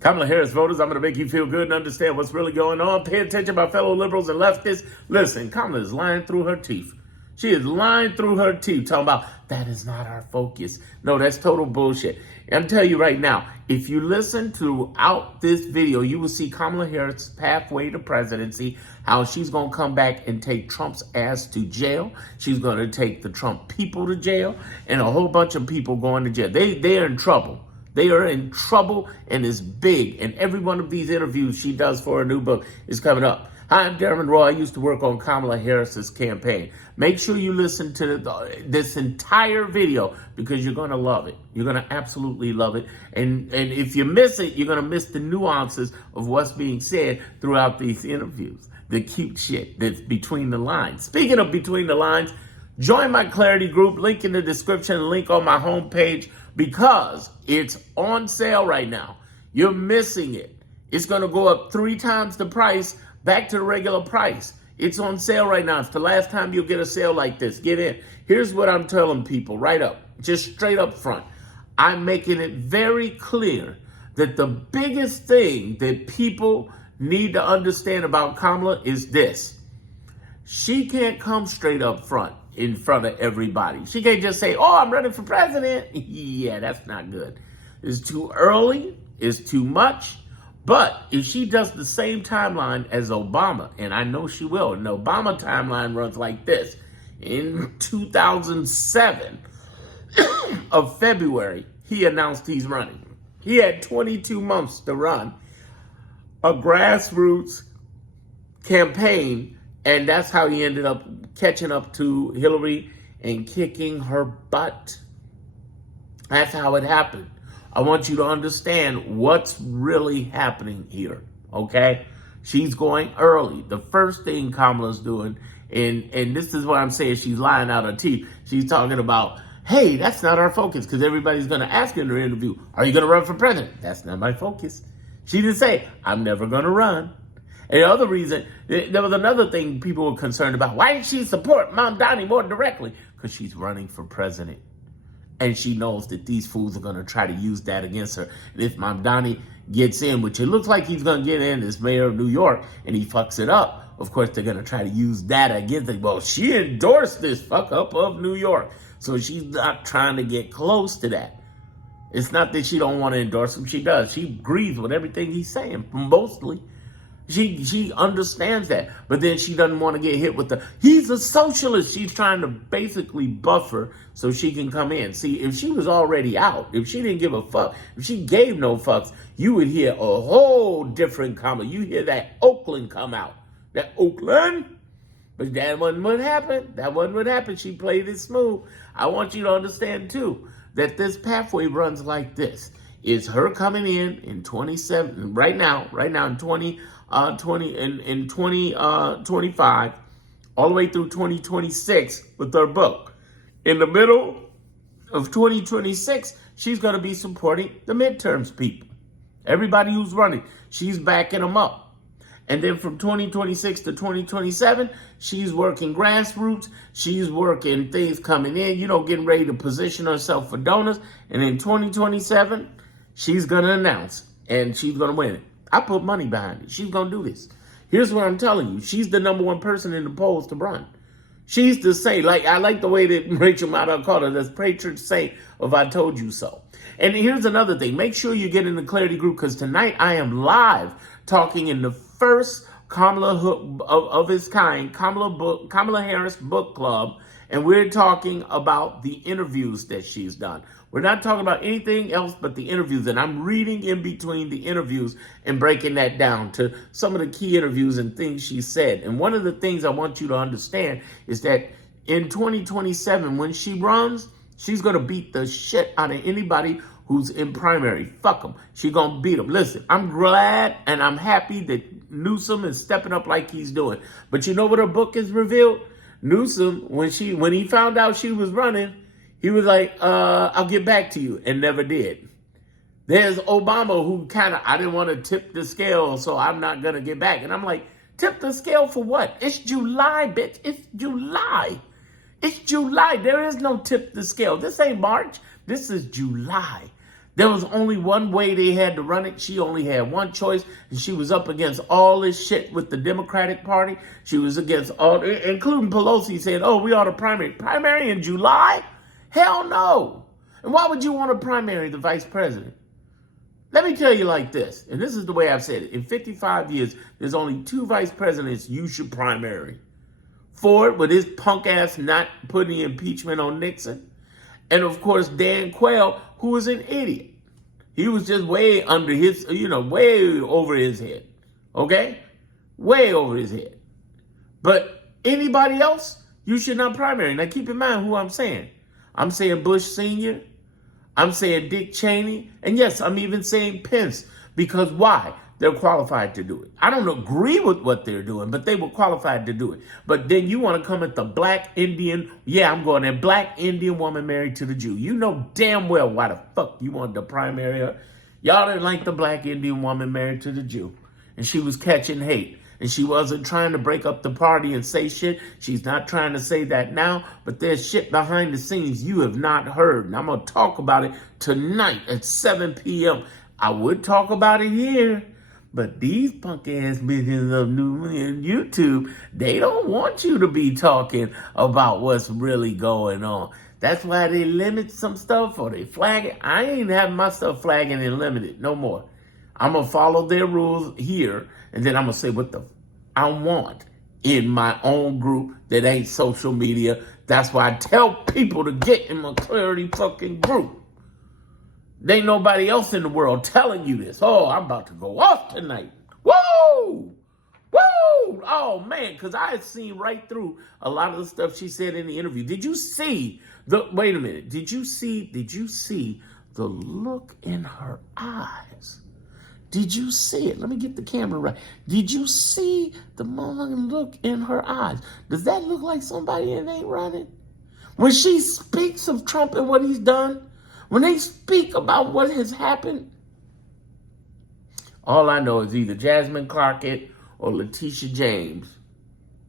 Kamala Harris voters, I'm going to make you feel good and understand what's really going on. Pay attention, my fellow liberals and leftists. Listen, Kamala is lying through her teeth. She is lying through her teeth, talking about that is not our focus. No, that's total bullshit. I'm telling you right now, if you listen throughout this video, you will see Kamala Harris' pathway to presidency, how she's going to come back and take Trump's ass to jail. She's going to take the Trump people to jail, and a whole bunch of people going to jail. They are in trouble. They are in trouble, and it's big. And every one of these interviews she does for her new book is coming up. Hi, I'm Darren Roy. I used to work on Kamala Harris's campaign. Make sure you listen to this entire video because you're going to love it. You're going to absolutely love it. And if you miss it, you're going to miss the nuances of what's being said throughout these interviews. The cute shit that's between the lines. Speaking of between the lines, join my Clarity group, link in the description, link on my homepage, because it's on sale right now. You're missing it. It's going to go up 3 times the price, back to the regular price. It's on sale right now. It's the last time you'll get a sale like this. Get in. Here's what I'm telling people right up, just straight up front. I'm making it very clear that the biggest thing that people need to understand about Kamala is this. She can't come straight up front in front of everybody. She can't just say, oh, I'm running for president. Yeah, that's not good. It's too early. It's too much. But if she does the same timeline as Obama, and I know she will, and the Obama timeline runs like this. In 2007 of February, he announced he's running. He had 22 months to run a grassroots campaign, and that's how he ended up catching up to Hillary and kicking her butt. That's how it happened. I want you to understand what's really happening here, okay? She's going early. The first thing Kamala's doing, and this is what I'm saying, she's lying out her teeth. She's talking about, hey, that's not our focus, because everybody's going to ask her in her interview, are you going to run for president? That's not my focus. She didn't say, I'm never going to run. And the other reason, there was another thing people were concerned about. Why did she support Mamdani more directly? Because she's running for president. And she knows that these fools are going to try to use that against her. And if Mamdani gets in, which it looks like he's going to get in as mayor of New York, and he fucks it up, of course, they're going to try to use that against him. Well, she endorsed this fuck up of New York. So she's not trying to get close to that. It's not that she don't want to endorse him. She does. She agrees with everything he's saying, mostly. She understands that, but then she doesn't want to get hit with he's a socialist. She's trying to basically buffer so she can come in. See, if she was already out, if she didn't give a fuck, if she gave no fucks, you would hear a whole different Kamala. You hear that Oakland come out. That Oakland? But that wasn't what happened. That wasn't what happened. She played it smooth. I want you to understand, too, that this pathway runs like this. It's her coming in 27, right now in 2025, all the way through 2026 with her book. In the middle of 2026, she's going to be supporting the midterms people. Everybody who's running, she's backing them up. And then from 2026 to 2027, she's working grassroots. She's working things coming in, getting ready to position herself for donors. And in 2027, she's going to announce, and she's going to win it. I put money behind it. She's going to do this. Here's what I'm telling you. She's the number one person in the polls to run. She's the saint. I like the way that Rachel Maddow called her, the patron saint of I told you so. And here's another thing. Make sure you get in the Clarity group, because tonight I am live talking in the first Kamala of his kind, Kamala Harris book club. And we're talking about the interviews that she's done. We're not talking about anything else but the interviews. And I'm reading in between the interviews and breaking that down to some of the key interviews and things she said. And one of the things I want you to understand is that in 2027, when she runs, she's going to beat the shit out of anybody who's in primary. Fuck them. She's going to beat them. Listen, I'm glad and I'm happy that Newsom is stepping up like he's doing. But you know what her book has revealed? Newsom, when he found out she was running, he was like, I'll get back to you, and never did. There's Obama, who I didn't want to tip the scale, so I'm not going to get back. And I'm like, tip the scale for what? It's July, bitch. It's July. It's July. There is no tip the scale. This ain't March. This is July. There was only one way they had to run it. She only had one choice, and she was up against all this shit with the Democratic Party. She was against all, including Pelosi saying, oh, we ought to primary. Primary in July? Hell no. And why would you want to primary the vice president? Let me tell you like this, and this is the way I've said it. In 55 years, there's only 2 vice presidents you should primary. Ford, with his punk ass not putting the impeachment on Nixon. And of course, Dan Quayle, who was an idiot. He was just way under his, way over his head. Okay? Way over his head. But anybody else, you should not primary. Now keep in mind who I'm saying. I'm saying Bush Sr., I'm saying Dick Cheney, and yes, I'm even saying Pence, because why? They're qualified to do it. I don't agree with what they're doing, but they were qualified to do it. But then you want to come at the black Indian, I'm going there, black Indian woman married to the Jew. You know damn well why the fuck you wanted to primary her. Y'all didn't like the black Indian woman married to the Jew. And she was catching hate. And she wasn't trying to break up the party and say shit. She's not trying to say that now, but there's shit behind the scenes you have not heard. And I'm going to talk about it tonight at 7 p.m. I would talk about it here, but these punk ass bitches of YouTube, they don't want you to be talking about what's really going on. That's why they limit some stuff or they flag it. I ain't having my stuff flagging and limited no more. I'm going to follow their rules here, and then I'm going to say what the I want in my own group that ain't social media. That's why I tell people to get in my Clarity fucking group. There ain't nobody else in the world telling you this. Oh, I'm about to go off tonight. Whoa! Whoa! Oh, man, because I had seen right through a lot of the stuff she said in the interview. Did you see wait a minute. Did you see the look in her eyes? Did you see it? Let me get the camera right. Did you see the motherfucking look in her eyes? Does that look like somebody that ain't running? When she speaks of Trump and what he's done, when they speak about what has happened, all I know is either Jasmine Crockett or Letitia James.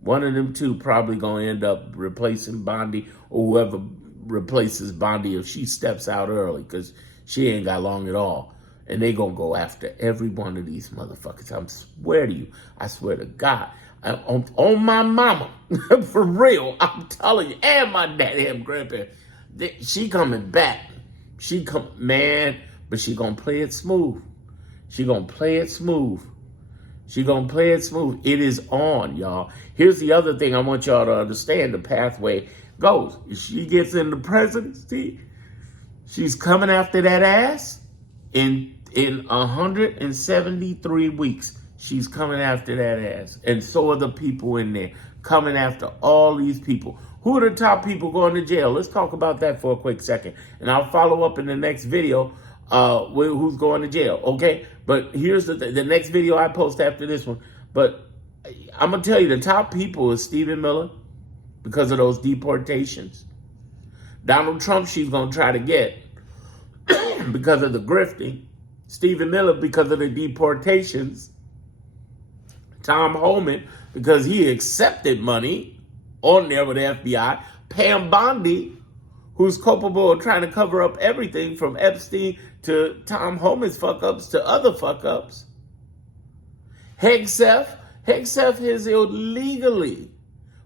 One of them two probably going to end up replacing Bondi, or whoever replaces Bondi if she steps out early, because she ain't got long at all. And they going to go after every one of these motherfuckers. I swear to you. I swear to God. On my mama. For real. I'm telling you. And my daddy and grandparents. She coming back. But she going to play it smooth. She going to play it smooth. She going to play it smooth. It is on, y'all. Here's the other thing I want y'all to understand. The pathway goes. If she gets in the presidency, she's coming after that ass in 173 weeks, she's coming after that ass. And so are the people in there coming after all these people. Who are the top people going to jail? Let's talk about that for a quick second. And I'll follow up in the next video with who's going to jail, okay? But here's the next video I post after this one. But I'm going to tell you, the top people is Stephen Miller because of those deportations. Donald Trump, she's going to try to get because of the grifting. Stephen Miller because of the deportations. Tom Homan because he accepted money on there with the FBI. Pam Bondi, who's culpable of trying to cover up everything from Epstein to Tom Homan's fuck-ups to other fuck-ups. Hegseth has illegally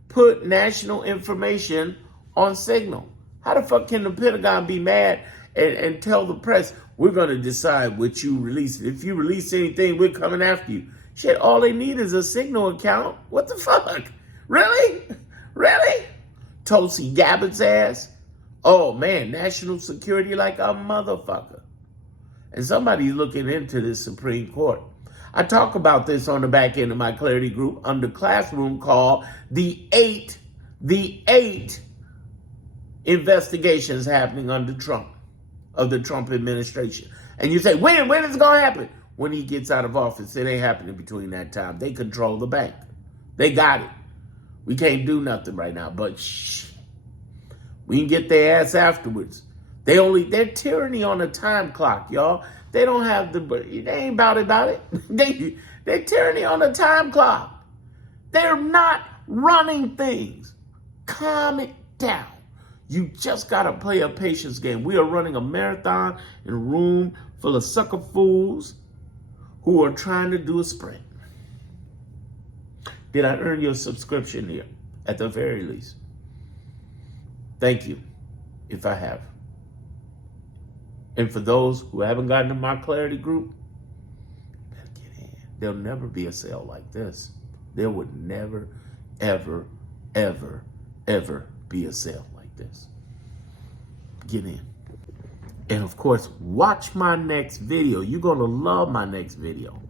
put national information on Signal. How the fuck can the Pentagon be mad and tell the press, we're going to decide what you release? If you release anything, we're coming after you. Shit, all they need is a Signal account. What the fuck? Really? Really? Tulsi Gabbard's ass? Oh, man, national security like a motherfucker. And somebody's looking into this Supreme Court. I talk about this on the back end of my Clarity group under Classroom called The Eight Investigations Happening under Trump, of the Trump administration. And you say, when is it going to happen? When he gets out of office. It ain't happening between that time. They control the bank. They got it. We can't do nothing right now, but shh. We can get their ass afterwards. They're tyranny on a time clock, y'all. They don't have they ain't about it. They're tyranny on a time clock. They're not running things. Calm it down. You just got to play a patience game. We are running a marathon in a room full of sucker fools who are trying to do a sprint. Did I earn your subscription here? At the very least. Thank you, if I have. And for those who haven't gotten to my clarity group, better get in. There'll never be a sale like this. There would never, ever, ever, ever be a sale like this. Get in. And of course, watch my next video. You're going to love my next video.